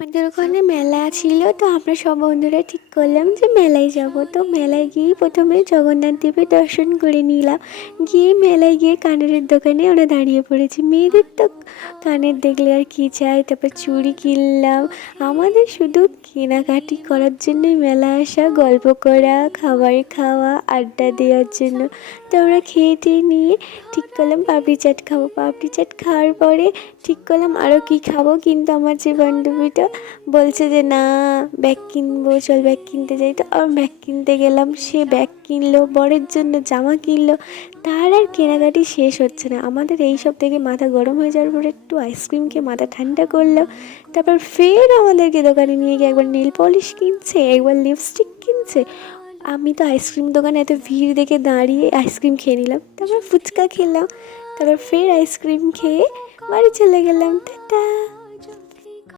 আমাদের ওখানে মেলা ছিল, তো আমরা সব বন্ধুরা ঠিক করলাম যে মেলায় যাব। তো মেলায় গিয়ে প্রথমে জগন্নাথ দেবের দর্শন করে নিলাম। গিয়ে মেলায় গিয়ে কানের দোকানে আমরা দাঁড়িয়ে পড়েছি। মেয়েদের তো কানের দেখলে আর কি চাই। তারপর চুড়ি কিনলাম। আমাদের শুধু কেনাকাটি করার জন্যই মেলা আসা, গল্প করা, খাবার খাওয়া, আড্ডা দেওয়ার জন্য। তো আমরা খেয়ে টেয়ে নিয়ে ঠিক করলাম পাপড়ি চাট খাবো। পাপড়ি চাট খাওয়ার পরে ঠিক করলাম আরও কী খাবো, কিন্তু আমার যে বান্ধবীটা বলছে যে না, ব্যাগ কিনবো, চল ব্যাগ কিনতে যাই। তো আর ব্যাগ কিনতে গেলাম, সে ব্যাগ কিনলো, বরের জন্য জামা কিনলো। তার আর কেনাকাটি শেষ হচ্ছে না। আমাদের এই সব থেকে মাথা গরম হয়ে যাওয়ার পরে একটু আইসক্রিম খেয়ে মাথা ঠান্ডা করলাম। তারপর ফের আমাদেরকে দোকানে নিয়ে গিয়ে একবার নেল পলিশ কিনছে, একবার লিপস্টিক কিনছে। আমি তো আইসক্রিম দোকানে এত ভিড় দেখে দাঁড়িয়ে আইসক্রিম খেয়ে নিলাম। তারপর ফুচকা খেলাম। তারপর ফের আইসক্রিম খেয়ে বাড়ি চলে গেলাম। টাটা।